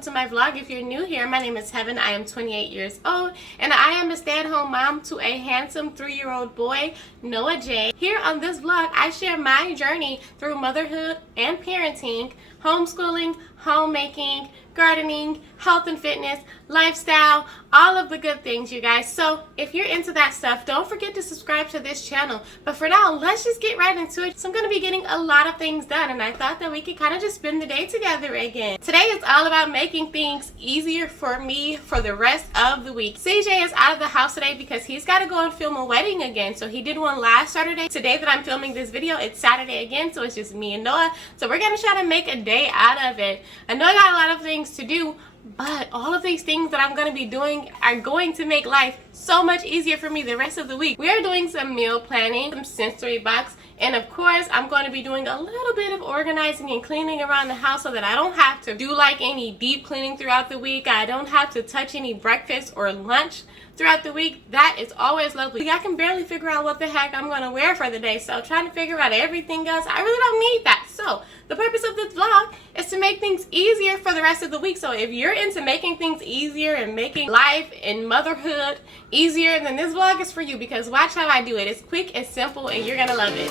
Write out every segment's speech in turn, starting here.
welcome to my vlog. If you're new here, my name is Heaven. I am 28 years old and I am a stay-at-home mom to a handsome 3-year-old boy, Noah J. Here on this vlog, I share my journey through motherhood and parenting, homeschooling, homemaking, gardening, health and fitness, lifestyle, all of the good things, you guys. So if you're into that stuff, don't forget to subscribe to this channel. But for now, let's just get right into it. So I'm going to be getting a lot of things done, and I thought that we could kind of just spend the day together again. Today is all about making things easier for me for the rest of the week. CJ is out of the house today because he's got to go and film a wedding again. So he did one last Saturday. Today that I'm filming this video, it's Saturday again, so it's just me and Noah. So we're going to try to make a day out of it. I know I got a lot of things to do, but all of these things that I'm going to be doing are going to make life so much easier for me the rest of the week. We are doing some meal planning, some sensory box, and of course I'm going to be doing a little bit of organizing and cleaning around the house so that I don't have to do like any deep cleaning throughout the week. I don't have to touch any breakfast or lunch throughout the week. That is always lovely. I can barely figure out what the heck I'm going to wear for the day, so trying to figure out everything else, I really don't need that. So the purpose of this vlog is to make things easier for the rest of the week. So if you're into making things easier and making life and motherhood easier, then this vlog is for you, because watch how I do it. It's quick, it's simple, and you're gonna love it.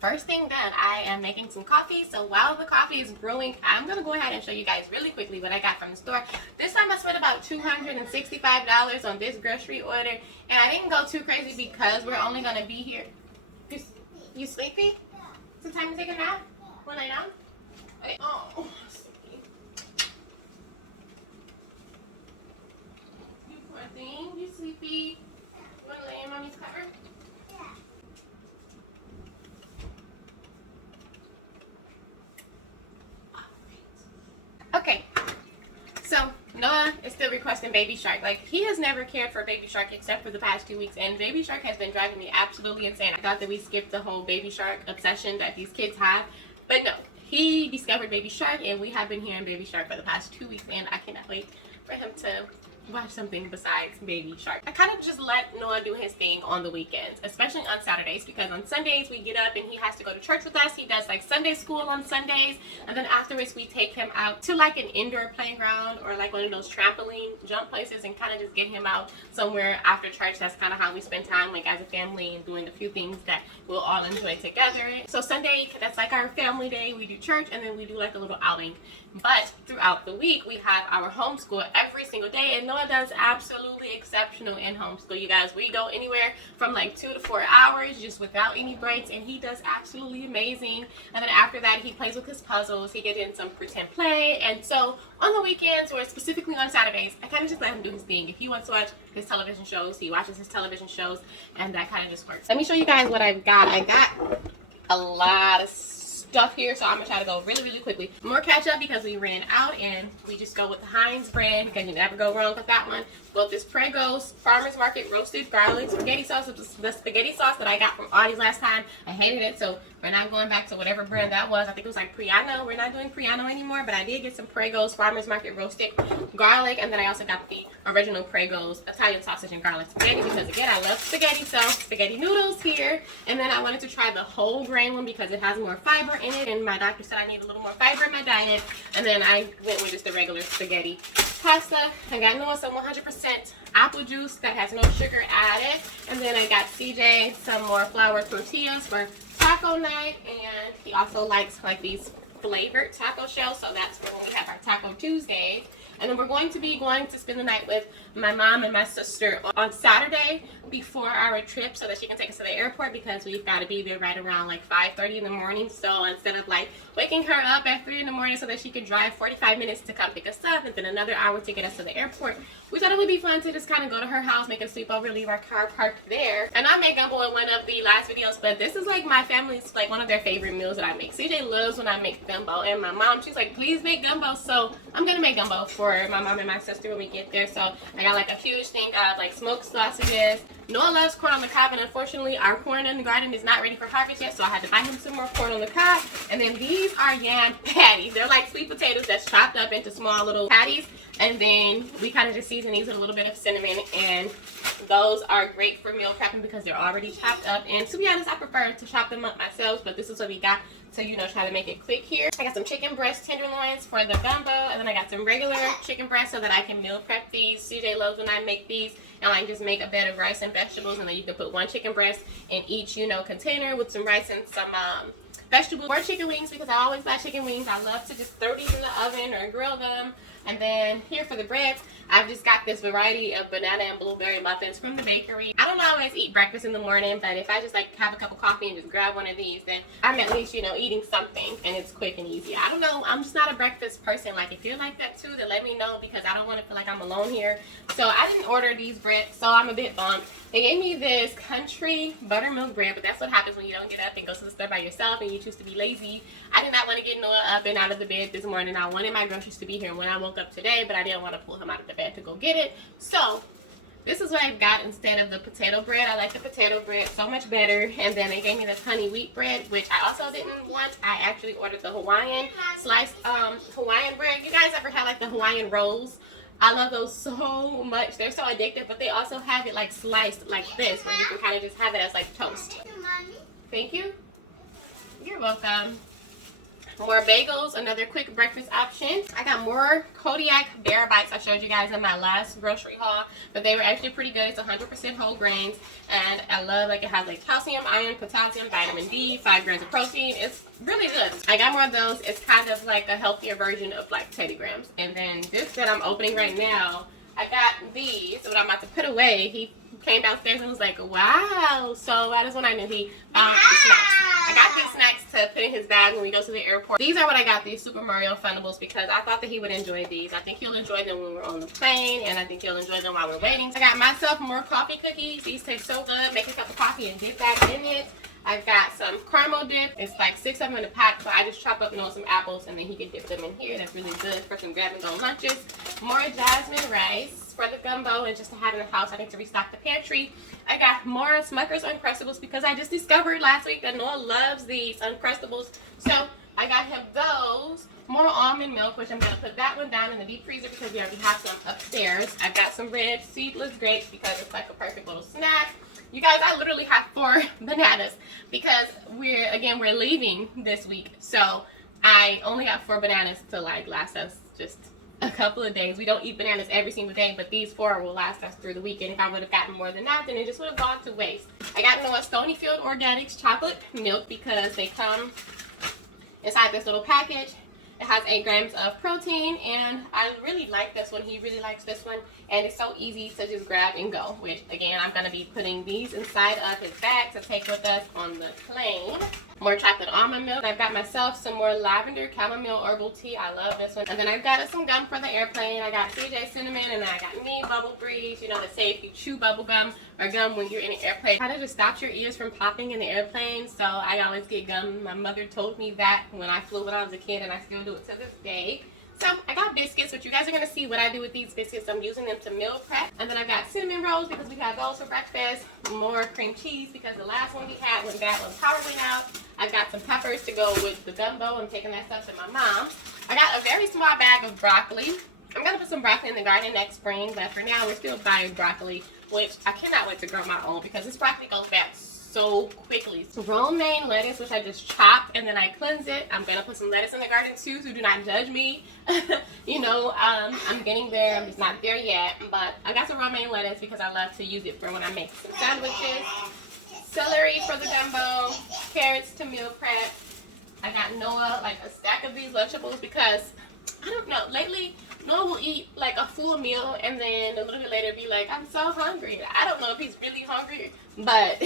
First thing done, I am making some coffee. So while the coffee is brewing, I'm going to go ahead and show you guys really quickly what I got from the store. This time I spent about $265 on this grocery order, and I didn't go too crazy because we're only going to be here. You sleepy? Is it time to take a nap? Want to lay down? Okay. Oh, sleepy. You poor thing. You sleepy? You want to lay in mommy's cover? Okay, so Noah is still requesting Baby Shark. Like, he has never cared for Baby Shark except for the past 2 weeks, and Baby Shark has been driving me absolutely insane. I thought that we skipped the whole Baby Shark obsession that these kids have, but no, he discovered Baby Shark, and we have been hearing Baby Shark for the past 2 weeks, and I cannot wait for him to watch something besides Baby Shark. I kind of just let Noah do his thing on the weekends, especially on Saturdays, because on Sundays we get up and he has to go to church with us. He does like Sunday school on Sundays, and then afterwards we take him out to like an indoor playground or like one of those trampoline jump places and kind of just get him out somewhere after church. That's kind of how we spend time, like as a family, and doing a few things that we'll all enjoy together. So Sunday, that's like our family day. We do church and then we do like a little outing. But throughout the week, we have our homeschool every single day, and Noah does absolutely exceptional in homeschool, you guys. We go anywhere from like 2 to 4 hours just without any breaks, and he does absolutely amazing. And then after that, he plays with his puzzles. He gets in some pretend play, and so on the weekends, or specifically on Saturdays, I kind of just let him do his thing. If he wants to watch his television shows, he watches his television shows, and that kind of just works. Let me show you guys what I've got. I got a lot of stuff here, so I'm gonna try to go really quickly. More ketchup because we ran out, and we just go with the Heinz brand because you never go wrong with that one. Go with this Prego's Farmer's Market roasted garlic spaghetti sauce. The spaghetti sauce that I got from Audie's last time, I hated it, so we're not going back to whatever brand that was. I think it was like Priano. We're not doing Priano anymore, but I did get some Prego's Farmer's Market roasted garlic, and then I also got the original Prego's Italian sausage and garlic spaghetti because, again, I love spaghetti. So spaghetti noodles here, and then I wanted to try the whole grain one because it has more fiber in it, and my doctor said I need a little more fiber in my diet. And then I went with just the regular spaghetti pasta. I got Noah some 100% apple juice that has no sugar added, and then I got CJ some more flour tortillas for taco night, and he also likes like these flavored taco shells, so that's for when we have our Taco Tuesdays. And then we're going to spend the night with my mom and my sister on Saturday before our trip so that she can take us to the airport, because we've got to be there right around like 5:30 in the morning. So instead of like waking her up at 3 in the morning so that she could drive 45 minutes to come pick us up and then another hour to get us to the airport, we thought it would be fun to just kind of go to her house, make a sleep over, leave our car parked there. And I made gumbo in one of the last videos, but this is like my family's, like one of their favorite meals that I make. CJ loves when I make gumbo, and my mom, she's like, please make gumbo. So I'm gonna make gumbo for for my mom and my sister when we get there. So I got like a huge thing of like smoked sausages. Noah loves corn on the cob, and unfortunately our corn in the garden is not ready for harvest yet, so I had to buy him some more corn on the cob. And then these are yam patties. They're like sweet potatoes that's chopped up into small little patties, and then we kind of just season these with a little bit of cinnamon, and those are great for meal prepping because they're already chopped up. And to be honest, I prefer to chop them up myself, but this is what we got to, you know, try to make it quick here. I got some chicken breast tenderloins for the gumbo, and then I got some regular chicken breast so that I can meal prep these. CJ loves when I make these, and I just make a bed of rice and vegetables, and then you can put one chicken breast in each, you know, container with some rice and some vegetables or chicken wings, because I always buy chicken wings. I love to just throw these in the oven or grill them. And then here for the breads, I've just got this variety of banana and blueberry muffins from the bakery. I don't always eat breakfast in the morning, but if I just like have a cup of coffee and just grab one of these, then I'm at least, you know, eating something, and it's quick and easy. I don't know, I'm just not a breakfast person. Like, if you're like that too, then let me know, because I don't want to feel like I'm alone here. So I didn't order these breads, so I'm a bit bummed. They gave me this country buttermilk bread, but that's what happens when you don't get up and go to the store by yourself and you choose to be lazy. I did not want to get Noah up and out of the bed this morning. I wanted my groceries to be here when I woke up today, but I didn't want to pull him out of the bed to go get it. So this is what I got instead of the potato bread. I like the potato bread so much better. And then they gave me this honey wheat bread, which I also didn't want. I actually ordered the Hawaiian sliced Hawaiian bread. You guys ever had like the Hawaiian rolls? I love those so much. They're so addictive, but they also have it like sliced like this, where you can kind of just have it as like toast. Thank you. You're welcome. More bagels, another quick breakfast option. I got more Kodiak Bear Bites I showed you guys in my last grocery haul, but they were actually pretty good. It's 100% whole grains, and I love, like, it has like calcium, iron, potassium, vitamin D, 5 grams of protein. It's really good. I got more of those. It's kind of like a healthier version of like Teddy Grahams. And then this that I'm opening right now, I got these, what I'm about to put away. He came downstairs and was like, wow. So that is when I knew he found the snacks. I got these snacks to put in his bag when we go to the airport. These are what I got, these Super Mario Fundables, because I thought that he would enjoy these. I think he'll enjoy them when we're on the plane, and I think he'll enjoy them while we're waiting. I got myself more coffee cookies. These taste so good. Make a cup of coffee and dip that in it. I've got some caramel dip. It's like 6 of them in a pack, so I just chop up some apples, and then he can dip them in here. That's really good for some grab-and-go lunches. More jasmine rice for the gumbo, and just to have in the house. I need to restock the pantry. I got more Smucker's Uncrustables, because I just discovered last week that Noah loves these Uncrustables. So I got him those. More almond milk, which I'm going to put that one down in the deep freezer because we already have some upstairs. I've got some red seedless grapes because it's like a perfect little snack. You guys, I literally have 4 bananas because we're leaving this week. So I only have 4 bananas to like last us just a couple of days. We don't eat bananas every single day, but these 4 will last us through the weekend. If I would have gotten more than that, then it just would have gone to waste. I got Noah Stonyfield Organics chocolate milk because they come inside this little package. It has 8 grams of protein, and I really like this one. He really likes this one, and it's so easy to just grab and go. Which, again, I'm going to be putting these inside of his bag to take with us on the plane. More chocolate almond milk. I've got myself some more lavender chamomile herbal tea. I love this one. And then I've got some gum for the airplane. I got CJ cinnamon, and then I got me bubble breeze. You know, they say if you chew bubble gum or gum when you're in an airplane, kind of just stops your ears from popping in the airplane. So I always get gum. My mother told me that when I flew when I was a kid, and I still do it to this day. So I got biscuits, but you guys are going to see what I do with these biscuits. I'm using them to meal prep. And then I've got cinnamon rolls because we had those for breakfast. More cream cheese because the last one we had when Dad was power went out. I've got some peppers to go with the gumbo. I'm taking that stuff to my mom. I got a very small bag of broccoli. I'm going to put some broccoli in the garden next spring, but for now we're still buying broccoli, which I cannot wait to grow my own because this broccoli goes bad so quickly. So romaine lettuce, which I just chop and then I cleanse it. I'm gonna put some lettuce in the garden too, so do not judge me. You know, I'm getting there. I'm just not there yet, but I got some romaine lettuce because I love to use it for when I make some sandwiches. Celery for the gumbo, carrots to meal prep. I got Noah like a stack of these Lunchables because I don't know, lately Noah will eat like a full meal and then a little bit later be like, I'm so hungry. I don't know if he's really hungry, but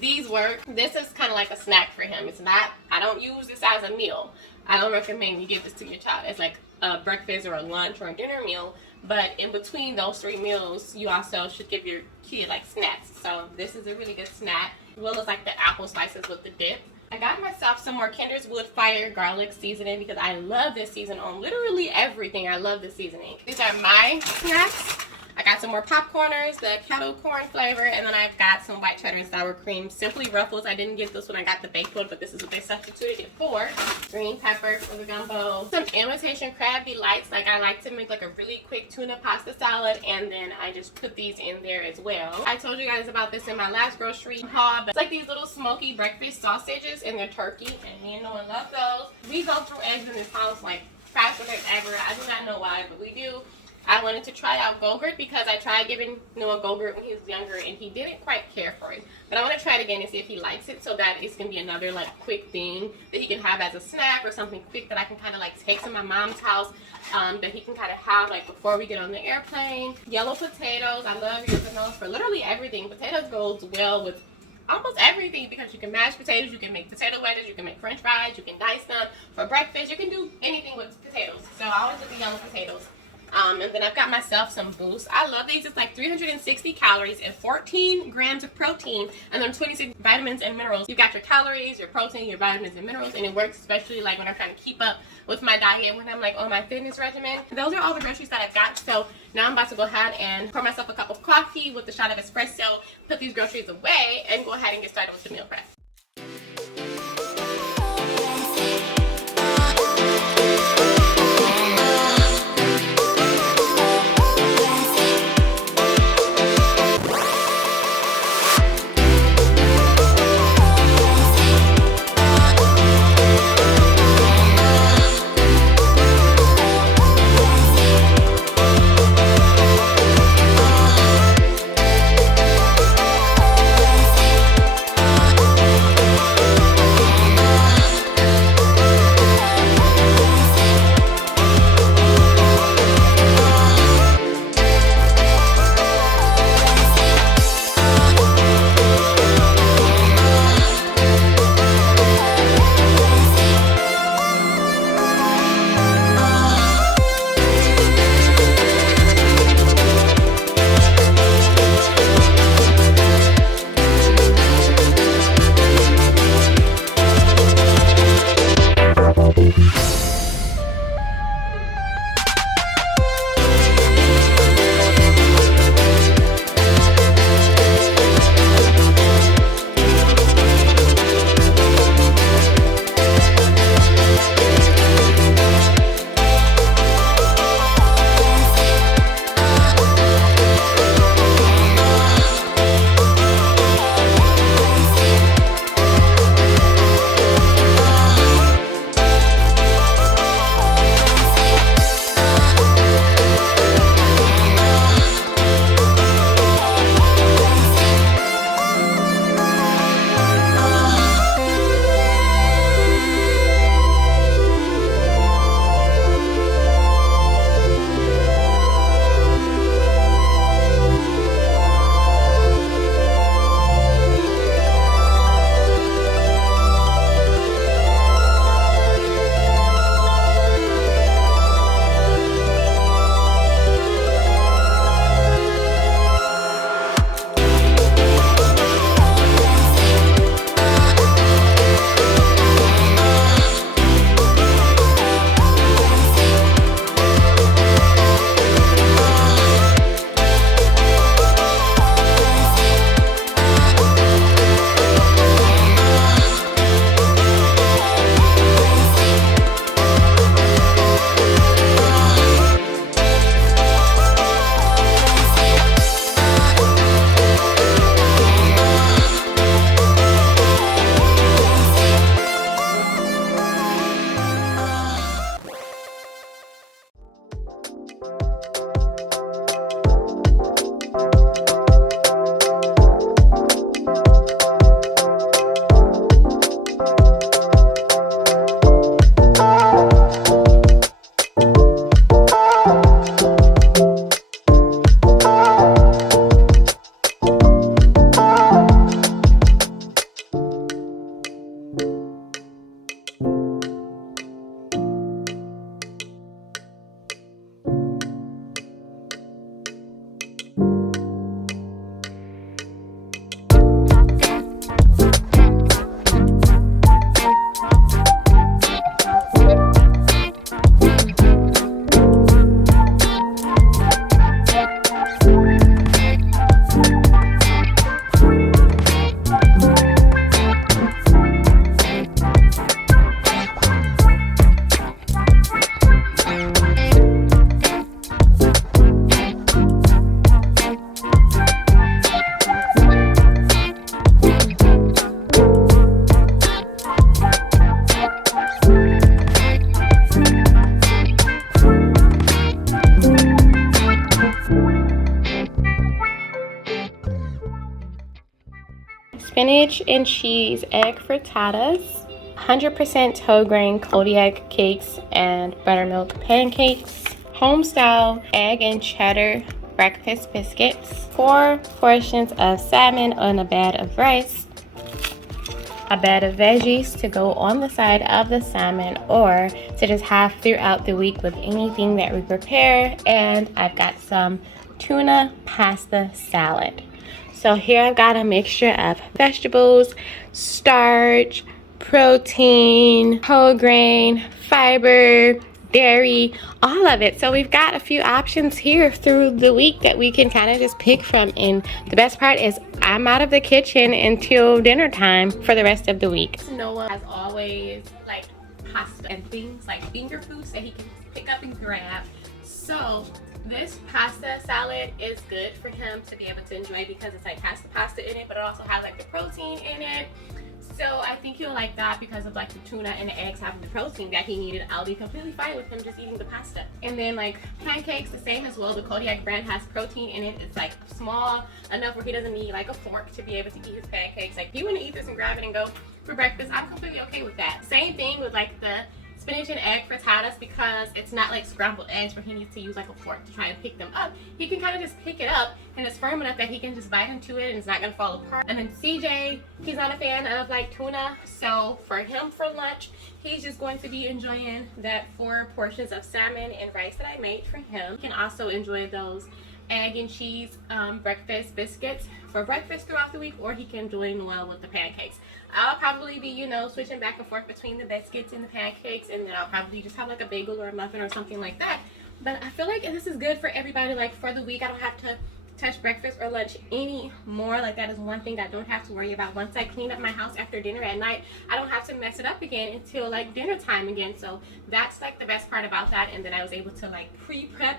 these work. This is kind of like a snack for him. It's not, I don't use this as a meal. I don't recommend you give this to your child as like a breakfast or a lunch or a dinner meal. But in between those 3 meals, you also should give your kid like snacks. So this is a really good snack. As well as like the apple slices with the dip. I got myself some more Kinder's Wood Fire garlic seasoning because I love this season on literally everything. I love this seasoning. These are my snacks. I got some more popcorners, the kettle corn flavor, and then I've got some white cheddar and sour cream. Simply Ruffles. I didn't get this one. I got the baked one, but this is what they substituted it for. Green pepper for the gumbo. Some imitation crab delights. Like, I like to make like a really quick tuna pasta salad, and then I just put these in there as well. I told you guys about this in my last grocery haul, but it's like these little smoky breakfast sausages, and they're turkey, and me and Noah love those. We go through eggs in this house like faster than ever. I do not know why, but we do. I wanted to try out Go-Gurt because I tried giving Noah Go-Gurt when he was younger and he didn't quite care for it. But I want to try it again and see if he likes it, so that it's going to be another like quick thing that he can have as a snack, or something quick that I can kind of like take to my mom's house that he can kind of have like before we get on the airplane. Yellow potatoes. I love using those for literally everything. Potatoes goes well with almost everything because you can mash potatoes, you can make potato wedges, you can make french fries, you can dice them for breakfast. You can do anything with potatoes. So I always do the yellow potatoes. And then I've got myself some Boost. I love these. It's like 360 calories and 14 grams of protein, and then 26 vitamins and minerals. You've got your calories, your protein, your vitamins and minerals, and it works especially like when I'm trying to keep up with my diet, when I'm like on my fitness regimen. Those are all the groceries that I've got. So now I'm about to go ahead and pour myself a cup of coffee with a shot of espresso, put these groceries away, and go ahead and get started with the meal prep. spinach and cheese egg frittatas, 100% whole grain Kodiak cakes and buttermilk pancakes, home-style egg and cheddar breakfast biscuits, 4 portions of salmon on a bed of rice, a bed of veggies to go on the side of the salmon or to just have throughout the week with anything that we prepare, and I've got some tuna pasta salad. So here I've got a mixture of vegetables, starch, protein, whole grain, fiber, dairy, all of it. So we've got a few options here through the week that we can kind of just pick from, and the best part is I'm out of the kitchen until dinner time for the rest of the week. Noah has always like pasta and things like finger foods that he can pick up and grab. So this pasta salad is good for him to be able to enjoy because it's like has the pasta in it, but it also has like the protein in it. So I think he'll like that because of like the tuna and the eggs having the protein that he needed. I'll be completely fine with him just eating the pasta. And then like pancakes, the same as well. The Kodiak brand has protein in it. It's like small enough where he doesn't need like a fork to be able to eat his pancakes. Like he wouldn't eat this and grab it and go for breakfast. I'm completely okay with that. Same thing with like the spinach and egg frittatas, because it's not like scrambled eggs where he needs to use like a fork to try and pick them up. He can kind of just pick it up and it's firm enough that he can just bite into it and it's not gonna fall apart. And then CJ, he's not a fan of like tuna, so for him for lunch, he's just going to be enjoying that 4 portions of salmon and rice that I made for him. He can also enjoy those egg and cheese breakfast biscuits for breakfast throughout the week, or he can join well with the pancakes. I'll probably be, you know, switching back and forth between the biscuits and the pancakes, and then I'll probably just have like a bagel or a muffin or something like that. But I feel like this is good for everybody. Like for the week, I don't have to touch breakfast or lunch anymore. Like that is one thing that I don't have to worry about. Once I clean up my house after dinner at night, I don't have to mess it up again until like dinner time again. So that's like the best part about that. And then I was able to like pre-prep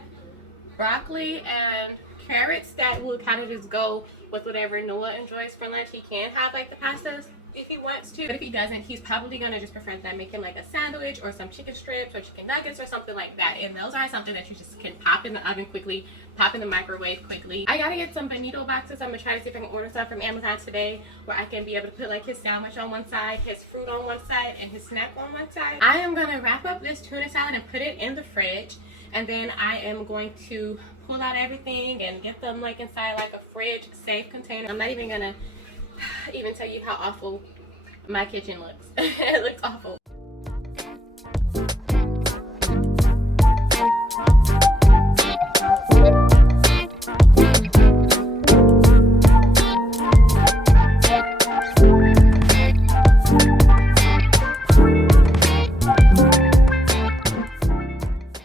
broccoli and carrots that will kind of just go with whatever Noah enjoys for lunch. He can have like the pastas if he wants to, but if he doesn't, he's probably gonna just prefer that making like a sandwich or some chicken strips or chicken nuggets or something like that. And those are something that you just can pop in the oven quickly, pop in the microwave quickly. I gotta get some bonito boxes. I'm gonna try to see if I can order some from Amazon today where I can be able to put like his sandwich on one side, his fruit on one side, and his snack on one side. I am gonna wrap up this tuna salad and put it in the fridge, and then I am going to pull out everything and get them like inside like a fridge safe container. I'm not even gonna even tell you how awful my kitchen looks. It looks awful.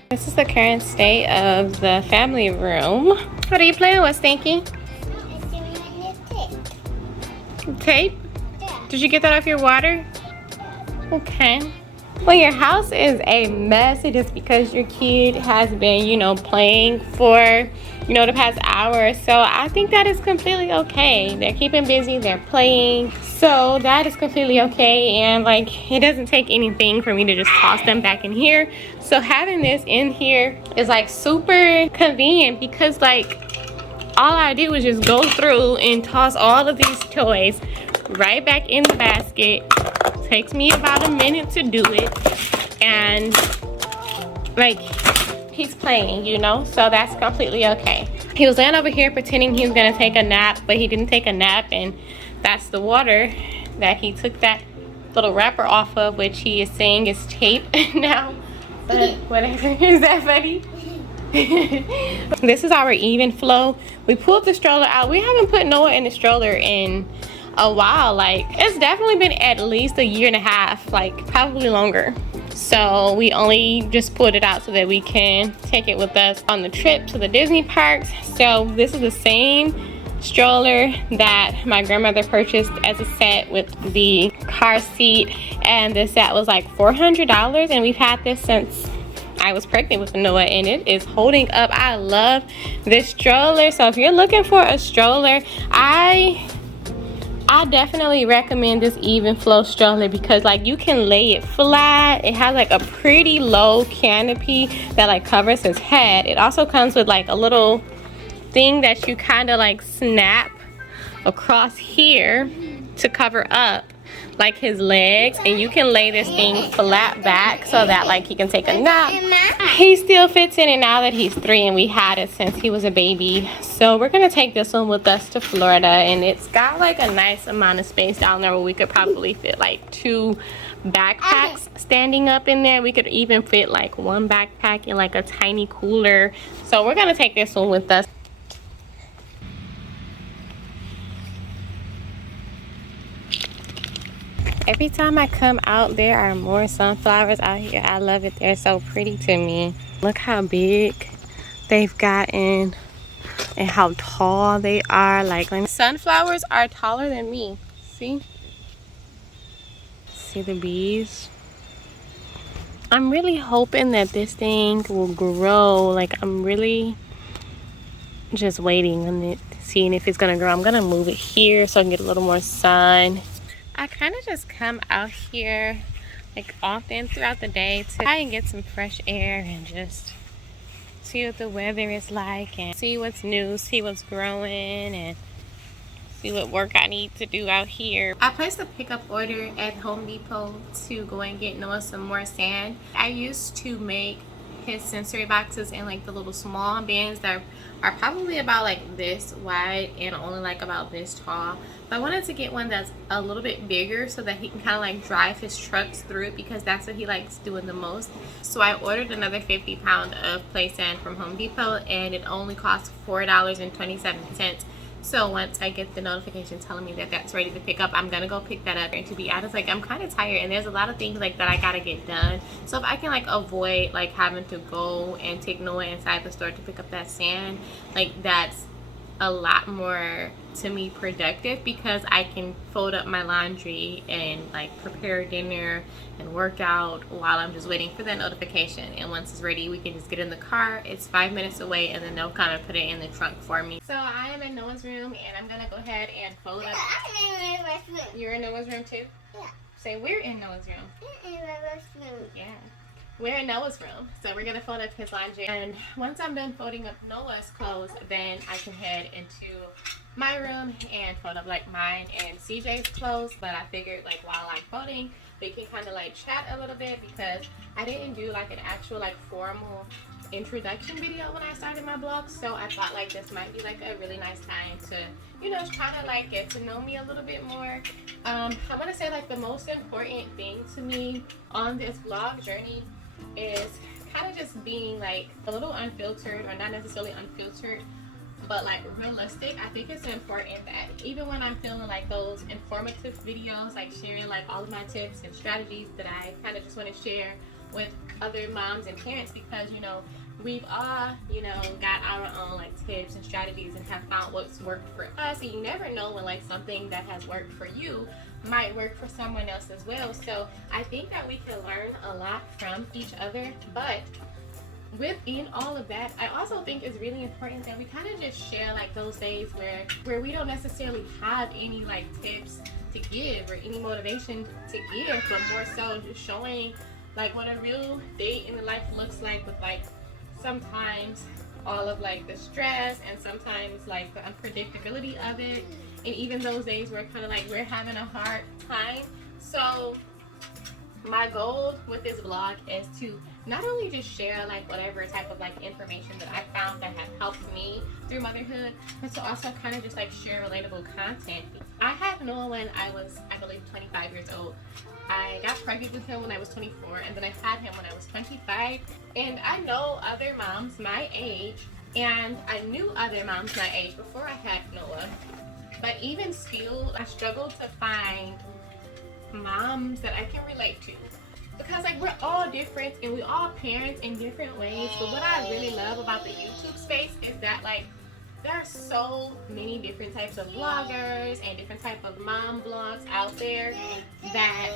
This is the current state of the family room. What are you playing with, Stinky? Tape? Yeah. Did you get that off your water? Okay. Well, your house is a mess. It is because your kid has been, you know, playing for, you know, the past hour. So I think that is completely okay. They're keeping busy, they're playing. So that is completely okay. And like, it doesn't take anything for me to just toss them back in here. So having this in here is like super convenient because like, all I do is just go through and toss all of these toys right back in the basket. Takes me about a minute to do it. And like, he's playing, you know, so that's completely okay. He was laying over here pretending he was gonna take a nap, but he didn't take a nap, and that's the water that he took that little wrapper off of, which he is saying is tape now. But whatever. Is that funny? This is our even flow. We pulled the stroller out. We haven't put Noah in the stroller in a while. Like, it's definitely been at least a year and a half, like probably longer. So we only just pulled it out so that we can take it with us on the trip to the Disney parks. So this is the same stroller that my grandmother purchased as a set with the car seat, and the set was like $400, and we've had this since I was pregnant with Noah, and it is holding up. I love this stroller. So if you're looking for a stroller, I definitely recommend this even flow stroller because like you can lay it flat. It has like a pretty low canopy that like covers his head. It also comes with like a little thing that you kind of like snap across here to cover up like his legs, and you can lay this thing flat back so that like he can take a nap. He still fits in it now that he's 3, and we had it since he was a baby. So we're gonna take this one with us to Florida, and it's got like a nice amount of space down there where we could probably fit like 2 backpacks standing up in there. We could even fit like 1 backpack in like a tiny cooler. So we're gonna take this one with us. Every time I come out, there are more sunflowers out here. I love it. They're so pretty to me. Look how big they've gotten and how tall they are. Like sunflowers are taller than me. See? See the bees? I'm really hoping that this thing will grow. Like I'm really just waiting on it, seeing if it's gonna grow. I'm gonna move it here so I can get a little more sun. I kind of just come out here like often throughout the day to try and get some fresh air and just see what the weather is like and see what's new, see what's growing, and see what work I need to do out here. I placed a pickup order at Home Depot to go and get Noah some more sand. I used to make his sensory boxes in like the little small bins that are probably about like this wide and only like about this tall. But I wanted to get one that's a little bit bigger so that he can kind of like drive his trucks through it, because that's what he likes doing the most. So I ordered another 50 pound of play sand from Home Depot, and it only cost $4.27. So once I get the notification telling me that that's ready to pick up, I'm gonna go pick that up. And to be honest, like I'm kind of tired and there's a lot of things like that I gotta get done. So if I can like avoid like having to go and take Noah inside the store to pick up that sand, like that's a lot more to me productive, because I can fold up my laundry and like prepare dinner and work out while I'm just waiting for that notification. And once it's ready, we can just get in the car. It's 5 minutes away, and then they'll kind of put it in the trunk for me. So I am in Noah's room, and I'm gonna go ahead and fold up. You're in Noah's room too? Yeah. Say we're in Noah's room. Yeah. We're in Noah's room, so we're gonna fold up his laundry, and once I'm done folding up Noah's clothes, then I can head into my room and fold up like mine and CJ's clothes. But I figured like while I'm folding, we can kind of like chat a little bit, because I didn't do like an actual like formal introduction video when I started my blog. So I thought like this might be like a really nice time to, you know, try to like get to know me a little bit more. I want to say like the most important thing to me on this vlog journey is kind of just being like a little unfiltered, or not necessarily unfiltered, but like realistic. I think it's important that even when I'm filming like those informative videos, like sharing like all of my tips and strategies that I kind of just want to share with other moms and parents, because you know we've all, you know, got our own like tips and strategies and have found what's worked for us, and you never know when like something that has worked for you might work for someone else as well. So I think that we can learn a lot from each other. But within all of that, I also think it's really important that we kind of just share like those days where we don't necessarily have any like tips to give or any motivation to give, but more so just showing like what a real day in the life looks like, with like sometimes all of like the stress and sometimes like the unpredictability of it, and even those days where kind of like we're having a hard time. So my goal with this vlog is to not only just share like whatever type of like information that I found that has helped me through motherhood, but to also kind of just like share relatable content. I had Noah when I was, I believe, 25 years old. I got pregnant with him when I was 24, and then I had him when I was 25. And I know other moms my age, and I knew other moms my age before I had Noah. But even still, I struggle to find moms that I can relate to, because like we're all different and we all parent in different ways. But what I really love about the YouTube space is that like there are so many different types of vloggers and different type of mom vlogs out there that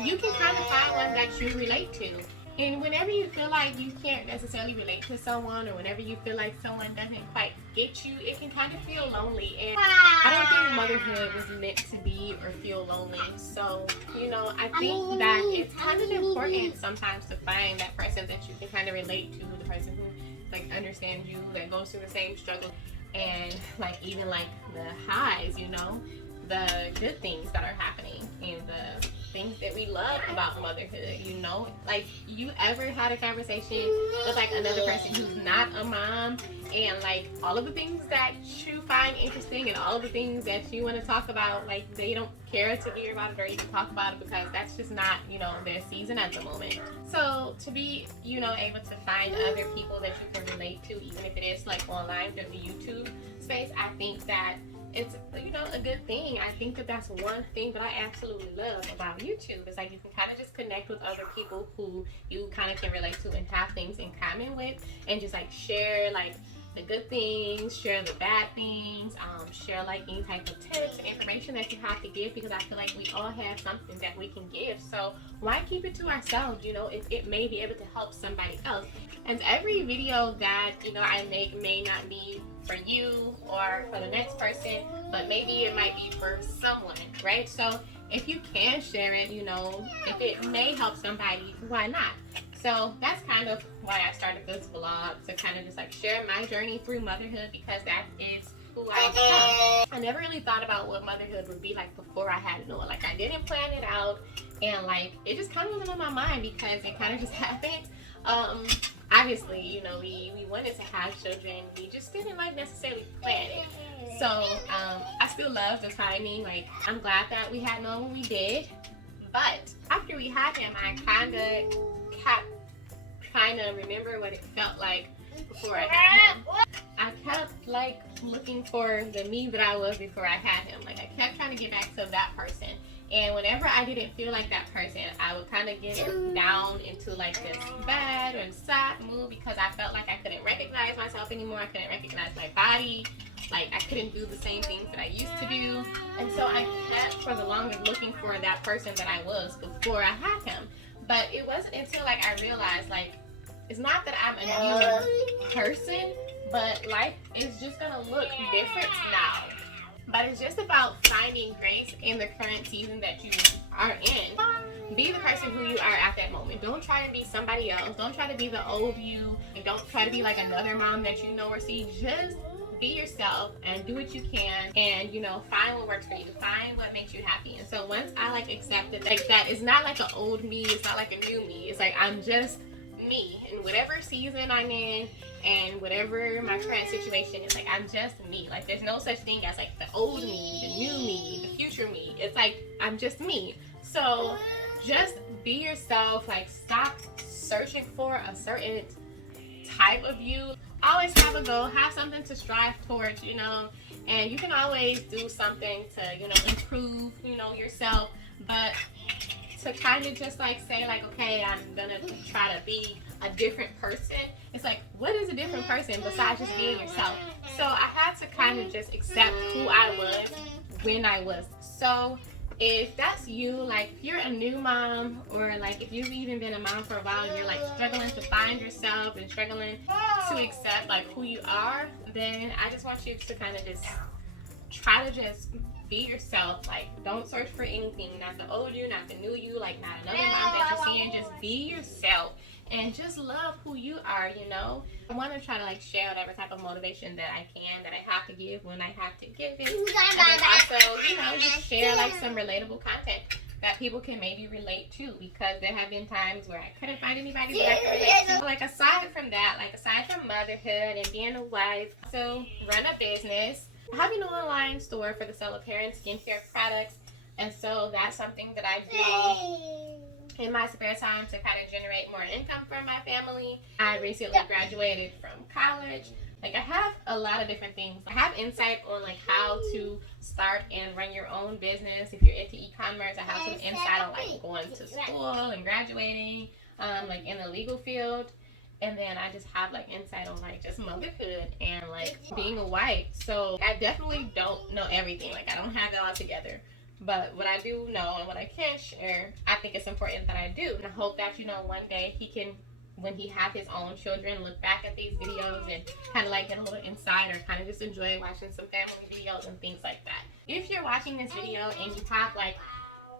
you can kind of find one that you relate to. And whenever you feel like you can't necessarily relate to someone, or whenever you feel like someone doesn't quite get you, it can kind of feel lonely. And I don't think motherhood was meant to be or feel lonely. So, you know, I think that it's kind of important sometimes to find that person that you can kind of relate to, the person who like understands you, that goes through the same struggle, and like even like the highs, you know, the good things that are happening and the things that we love about motherhood, you know? Like, you ever had a conversation with like another person who's not a mom, and like all of the things that you find interesting and all of the things that you want to talk about, like they don't care to hear about it or even talk about it because that's just not, you know, their season at the moment. So to be, you know, able to find other people that you can relate to, even if it is like online through the YouTube space, I think that it's, you know, a good thing. I think that that's one thing that I absolutely love about YouTube. It's like you can kind of just connect with other people who you kind of can relate to and have things in common with, and just like share like the good things, share the bad things, share like any type of tips, information that you have to give, because I feel like we all have something that we can give. So why keep it to ourselves? You know, it may be able to help somebody else. And every video that, you know, I make may not be for you or for the next person, but maybe it might be for someone, right? So if you can share it, you know, if it may help somebody, why not? So that's kind of why I started this vlog, to kind of just like share my journey through motherhood, because that is who I am. I never really thought about what motherhood would be like before I had Noah. Like, I didn't plan it out, and like it just kind of wasn't on my mind because it kind of just happened. Obviously, you know, we wanted to have children, we just didn't like necessarily plan it. So I still love the timing. Like, I'm glad that we had Noah when we did, but after we had him, I kind of trying to remember what it felt like before I had him. I kept like looking for the me that I was before I had him. Like, I kept trying to get back to that person. And whenever I didn't feel like that person, I would kind of get down into like this bad and sad mood, because I felt like I couldn't recognize myself anymore. I couldn't recognize my body. Like, I couldn't do the same things that I used to do. And so I kept for the longest looking for that person that I was before I had him. But it wasn't until like I realized, like, it's not that I'm a new person, but life is just gonna look different now. But it's just about finding grace in the current season that you are in. Be the person who you are at that moment. Don't try to be somebody else. Don't try to be the old you. And don't try to be like another mom that you know or see. Just be yourself and do what you can, and, you know, find what works for you. Find what makes you happy. And so once I like accepted like that, it's not like an old me. It's not like a new me. It's like I'm just me in whatever season I'm in, and whatever my current situation is. Like, I'm just me. Like, there's no such thing as like the old me, the new me, the future me. It's like I'm just me. So just be yourself. Like, stop searching for a certain type of you. Always have a goal, have something to strive towards, you know, and you can always do something to, you know, improve, you know, yourself. But to kind of just like say like, okay, I'm gonna try to be a different person, it's like, what is a different person besides just being yourself? So I had to kind of just accept who I was when I was. So if that's you, like if you're a new mom, or like if you've even been a mom for a while and you're like struggling to find yourself and struggling to accept like who you are, then I just want you to kind of just try to just be yourself. Like, don't search for anything, not the old you, not the new you, like not another mom that you're seeing. Just be yourself and just love who you are, you know. I want to try to like share whatever type of motivation that I can, that I have to give when I have to give it. And then also, you know, just share like some relatable content that people can maybe relate to, because there have been times where I couldn't find anybody that I could relate to. Like, aside from that, like aside from motherhood and being a wife, so run a business, having an online store for the sale of hair and skincare products. And so that's something that I do in my spare time to kind of generate more income for my family. I recently graduated from college. Like, I have a lot of different things. I have insight on like how to start and run your own business if you're into e-commerce. I have some insight on like going to school and graduating, like in the legal field. And then I just have like insight on like just motherhood and like being a wife. So I definitely don't know everything. Like, I don't have it all together. But what I do know and what I can share, I think it's important that I do. And I hope that, you know, one day he can, when he has his own children, look back at these videos and kind of like get a little insight, or kind of just enjoy watching some family videos and things like that. If you're watching this video and you have like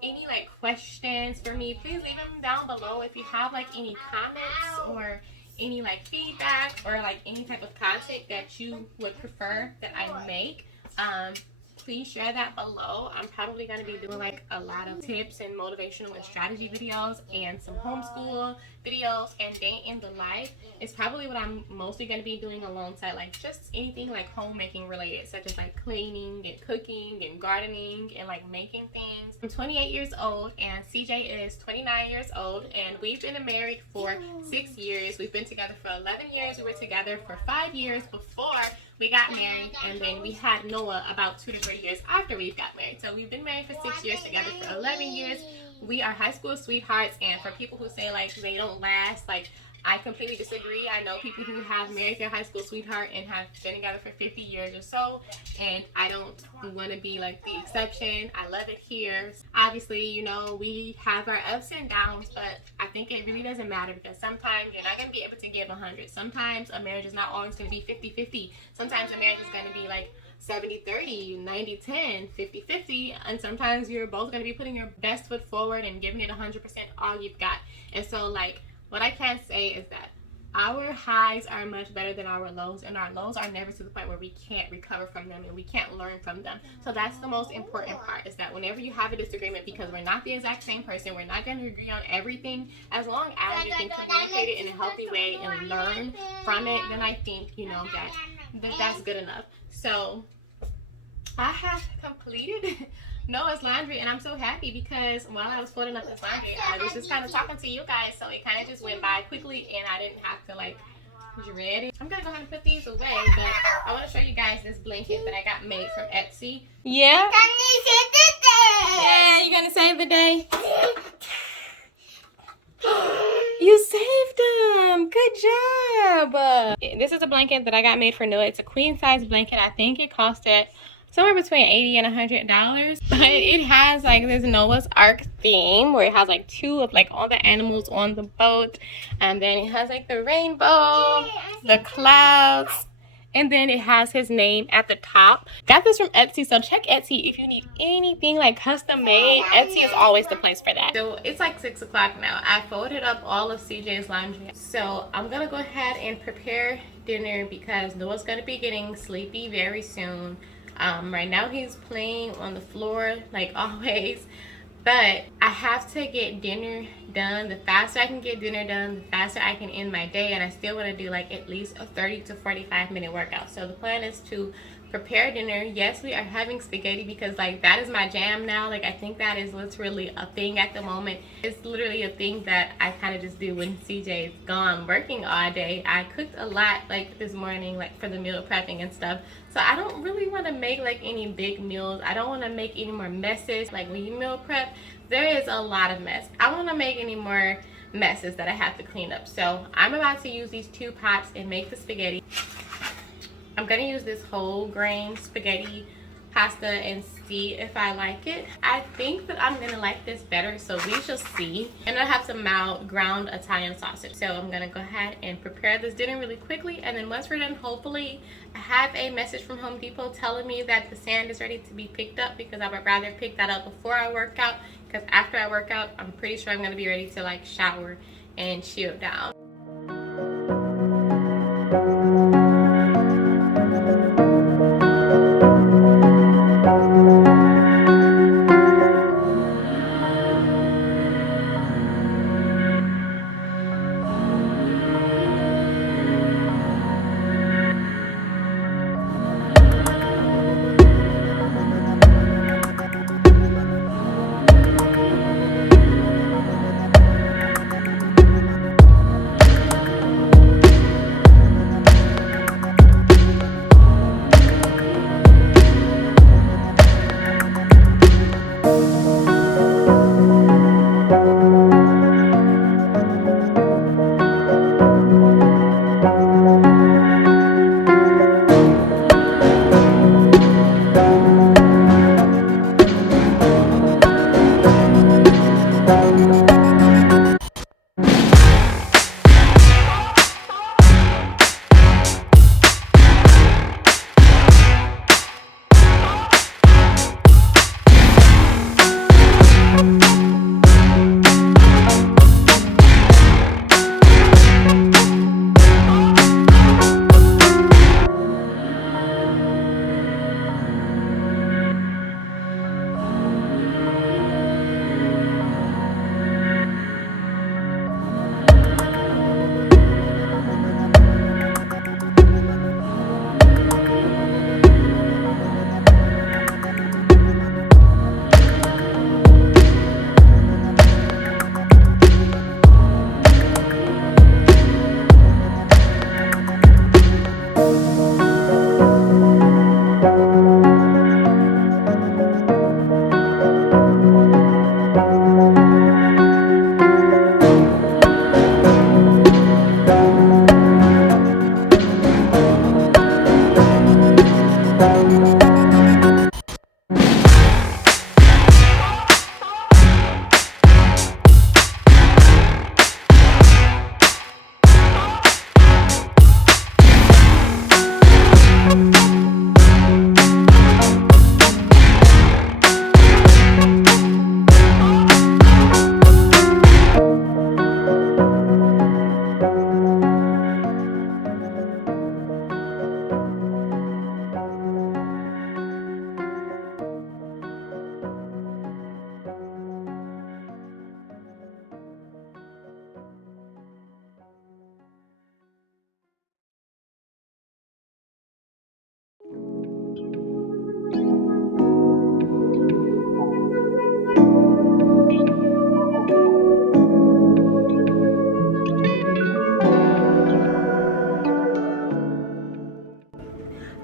any like questions for me, please leave them down below. If you have like any comments or any like feedback or like any type of content that you would prefer that I make, please share that below. I'm probably going to be doing like a lot of tips and motivational and strategy videos and some homeschool videos and day in the life. It's probably what I'm mostly going to be doing alongside like just anything like homemaking related, such as like cleaning and cooking and gardening and like making things. I'm 28 years old and CJ is 29 years old, and we've been married for 6 years. We've been together for 11 years. We were together for 5 years before we got married, and then we had Noah about 2 to 3 years after we got married. So we've been married for 6 years, together for 11 years. We are high school sweethearts, and for people who say like they don't last, like I completely disagree. I know people who have married their high school sweetheart and have been together for 50 years or so, and I don't want to be like the exception. I love it here. Obviously, you know, we have our ups and downs, but I think it really doesn't matter because sometimes you're not going to be able to give 100. Sometimes a marriage is not always going to be 50-50. Sometimes a marriage is going to be like 70-30, 90-10, 50-50, and sometimes you're both going to be putting your best foot forward and giving it 100% all you've got. And so like, what I can say is that our highs are much better than our lows, and our lows are never to the point where we can't recover from them and we can't learn from them. So that's the most important part, is that whenever you have a disagreement, because we're not the exact same person, we're not going to agree on everything, as long as you can communicate it in a healthy way and learn from it, then I think, you know, that's good enough. So I have completed Noah's laundry, and I'm so happy because while I was folding up this laundry, I was just kind of talking to you guys, so it kind of just went by quickly and I didn't have to like dread it. I'm gonna go ahead and put these away, but I want to show you guys this blanket that I got made from Etsy. Yeah? Yeah, you're gonna save the day? You saved them! Good job! This is a blanket that I got made for Noah. It's a queen size blanket. I think it costed somewhere between $80 and $100, but it has like this Noah's Ark theme where it has like 2 of like all the animals on the boat, and then it has like the rainbow, the clouds, and then it has his name at the top. Got this from Etsy, so check Etsy if you need anything like custom made. Etsy is always the place for that. So it's like 6 o'clock now. I folded up all of CJ's laundry, so I'm gonna go ahead and prepare dinner because Noah's gonna be getting sleepy very soon. Right now he's playing on the floor like always, but I have to get dinner done. The faster I can get dinner done, the faster I can end my day, and I still want to do like at least a 30 to 45 minute workout. So the plan is to prepare dinner. Yes, we are having spaghetti because like that is my jam now. Like I think that is literally a thing at the moment. It's literally a thing that I kind of just do when CJ is gone working all day. I cooked a lot like this morning, like for the meal prepping and stuff, so I don't really want to make like any big meals. I don't want to make any more messes. Like when you meal prep, there is a lot of mess. I don't want to make any more messes that I have to clean up. So I'm about to use these 2 pots and make the spaghetti. I'm gonna use this whole grain spaghetti pasta and see if I like it. I think that I'm gonna like this better, so we shall see. And I have some mild ground Italian sausage. So I'm gonna go ahead and prepare this dinner really quickly, and then once we're done, hopefully I have a message from Home Depot telling me that the sand is ready to be picked up, because I would rather pick that up before I work out, because after I work out, I'm pretty sure I'm gonna be ready to like shower and chill down.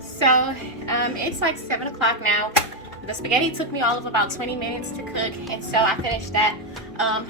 So it's like 7 o'clock now. The spaghetti took me all of about 20 minutes to cook, and so I finished that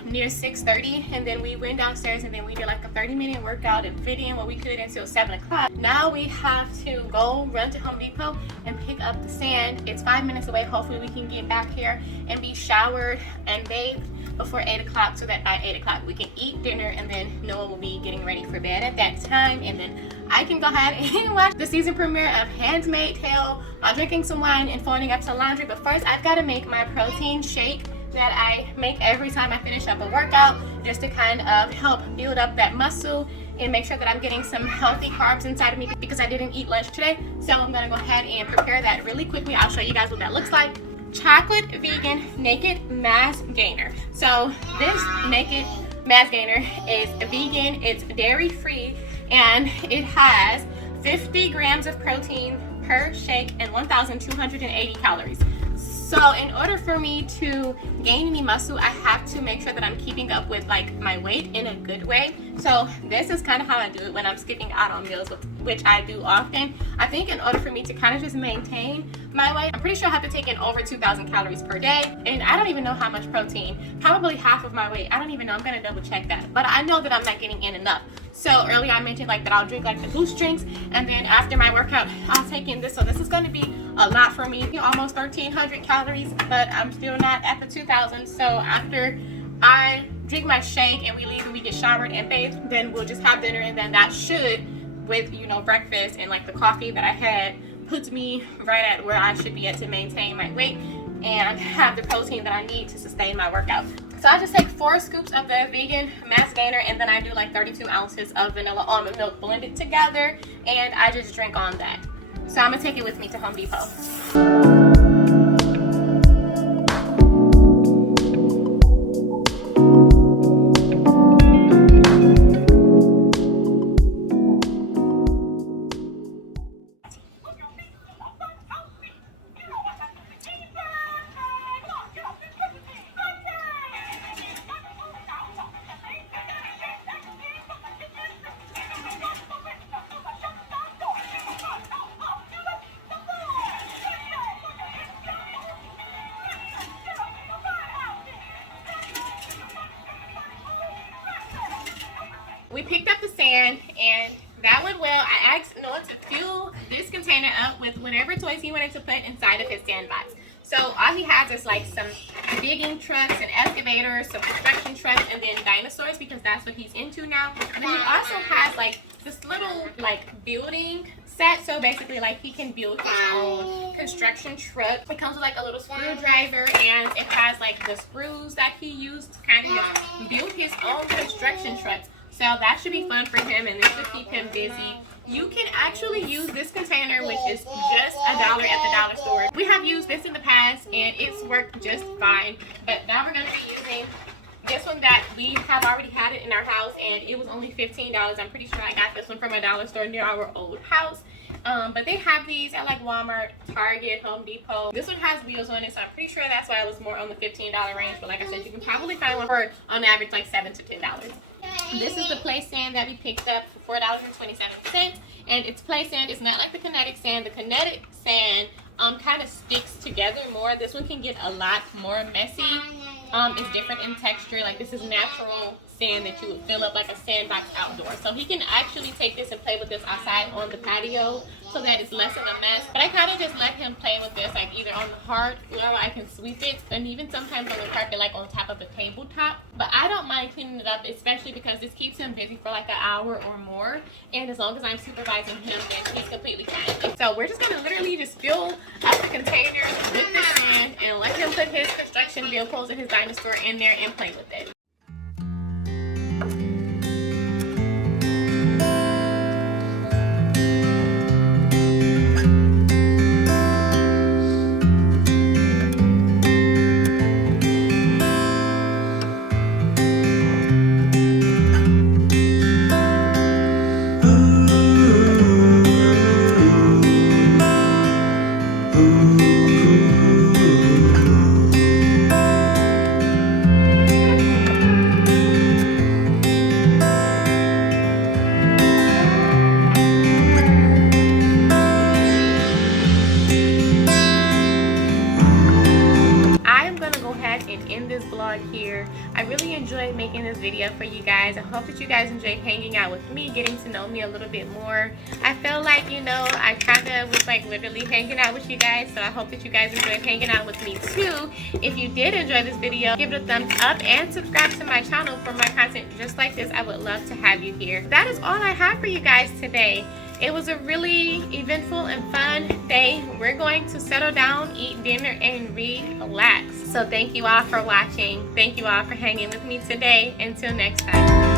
near 6:30, and then we went downstairs and then we did like a 30-minute workout and fit in what we could until 7 o'clock. Now we have to go run to Home Depot and pick up the sand. It's 5 minutes away. Hopefully we can get back here and be showered and bathed before 8 o'clock, so that by 8 o'clock we can eat dinner, and then Noah will be getting ready for bed at that time, and then I can go ahead and watch the season premiere of Handmaid's Tale while drinking some wine and folding up some laundry. But first I've got to make my protein shake that I make every time I finish up a workout, just to kind of help build up that muscle and make sure that I'm getting some healthy carbs inside of me, because I didn't eat lunch today. So I'm gonna go ahead and prepare that really quickly. I'll show you guys what that looks like. Chocolate vegan naked mass gainer. So this naked mass gainer is vegan, it's dairy free, and it has 50 grams of protein per shake and 1,280 calories. So in order for me to gain any muscle, I have to make sure that I'm keeping up with like my weight in a good way. So this is kind of how I do it when I'm skipping out on meals, which I do often. I think in order for me to kind of just maintain my weight, I'm pretty sure I have to take in over 2,000 calories per day. And I don't even know how much protein, probably half of my weight. I don't even know, I'm gonna double check that. But I know that I'm not getting in enough. So earlier I mentioned like that I'll drink like the boost drinks, and then after my workout, I'll take in this. So this is gonna be a lot for me, almost 1,300 calories, but I'm still not at the 2,000. So after I drink my shake and we leave and we get showered and bathed, then we'll just have dinner, and then that should, with breakfast and like the coffee that I had, puts me right at where I should be at to maintain my weight and have the protein that I need to sustain my workout. So I just take 4 scoops of the vegan mass gainer, and then I do like 32 ounces of vanilla almond milk blended together, and I just drink on that. So I'm gonna take it with me to Home Depot. We picked up the sand, and that went well. I asked Noah to fill this container up with whatever toys he wanted to put inside of his sandbox. So all he has is like some digging trucks and excavators, some construction trucks, and then dinosaurs, because that's what he's into now. And then he also has like this little like building set. So basically like he can build his own construction truck. It comes with like a little screwdriver, and it has like the screws that he used to kind of build his own construction trucks. So that should be fun for him, and this should keep him busy. You can actually use this container, which is just $1 at the dollar store. We have used this in the past, and it's worked just fine. But now we're going to be using this one that we have already had it in our house, and it was only $15. I'm pretty sure I got this one from a dollar store near our old house. But they have these at like Walmart, Target, Home Depot. This one has wheels on it, so I'm pretty sure that's why it was more on the $15 range. But like I said, you can probably find one for on average like $7 to $10. This is the play sand that we picked up for $4.27, and it's play sand. It's not like the kinetic sand. The kinetic sand kind of sticks together more. This one can get a lot more messy. It's different in texture. Like this is natural sand that you would fill up like a sandbox outdoor. So he can actually take this and play with this outside on the patio, so that it's less of a mess. But I kind of just let him play with this like either on the hard where I can sweep it, and even sometimes on the carpet like on top of the tabletop. But I don't mind cleaning it up, especially because this keeps him busy for like an hour or more, and as long as I'm supervising him, then he's completely fine. So we're just gonna literally just fill up the container with the sand and let him put his construction vehicles and his dinosaur in there and play with it. making this video for you guys. I hope that you guys enjoyed hanging out with me, getting to know me a little bit more. I feel like, you know, I kind of was like literally hanging out with you guys, so I hope that you guys enjoyed hanging out with me too. If you did enjoy this video, give it a thumbs up and subscribe to my channel for more content just like this. I would love to have you here. That is all I have for you guys today. It was a really eventful and fun day. We're going to settle down, eat dinner, and relax. So thank you all for watching. Thank you all for hanging with me today. Until next time.